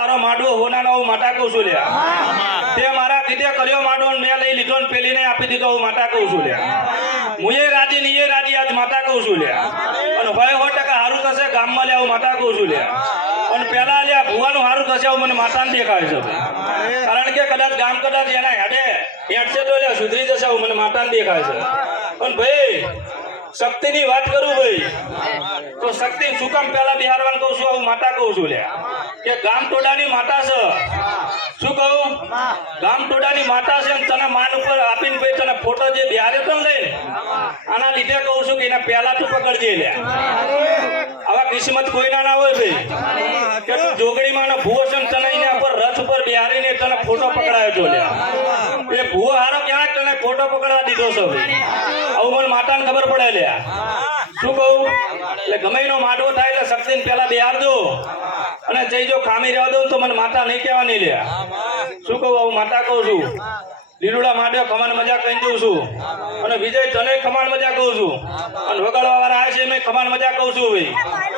તારો માડવો હોનાનો હું માટા કહું છું લ્યા તે મારા કીધે કર્યો માડવો મેં લઈ લીધો ને પેલીને આપી દીધો હું માટા કહું છું લ્યા મુએ રાજી ને એ રાજી આજ માટા કહું છું લ્યા અને ભાઈ 100% હારું થશે ગામમાં લ્યા હું માટા કહું છું લ્યા અને પેલા લ્યા ભુવાનું હારું થશે હું મને માતાને દેખાય છે કારણ કે કદાચ ગામ કદાચ એના હેડે હેડશે તો લ્યા સુધરી જશે હું મને માતાને દેખાય છે પણ ભાઈ શક્તિની વાત કરું ભાઈ તો શક્તિ શું કામ પેલા બિહારવાનું કહું છું હું માતા કહું છું લ્યા કે ગામ ટોડાની માતા છે શું કહું ગામ ટોડાની માતા છે તને માન ઉપર આપીને ભાઈ તને ફોટો જે બિહારે તો લઈને આના લીધે કહું છું કે એના પહેલા તું પકડજે લ્યા આવા કિસ્મત કોઈના ના હોય ભાઈ કે તું જોગડીમાં ભૂવો છે તને એના પર રથ ઉપર બિહારીને તને ફોટો પકડાયો છો લ્યા એ ભૂવો હારો ક્યાં તને ફોટો પકડવા દીધો છે ભાઈ આવું મને માતાને ખબર પડે લ્યા શું કહું એટલે ગમે એનો માડવો થાય એટલે શક્તિને પેલા બિહાર દો અને જઈ જો ખામી રહેવા દઉં તો મને માતા નહીં કહેવાની લ્યા શું કહું હું માતા કહું છું લીલુડા માટે ખમાન મજા કહી દઉં છું અને વિજય તને ખમાન મજા કહું છું અને વગાડવા વાળા આવે છે મેં ખમાન મજા કહું છું ભાઈ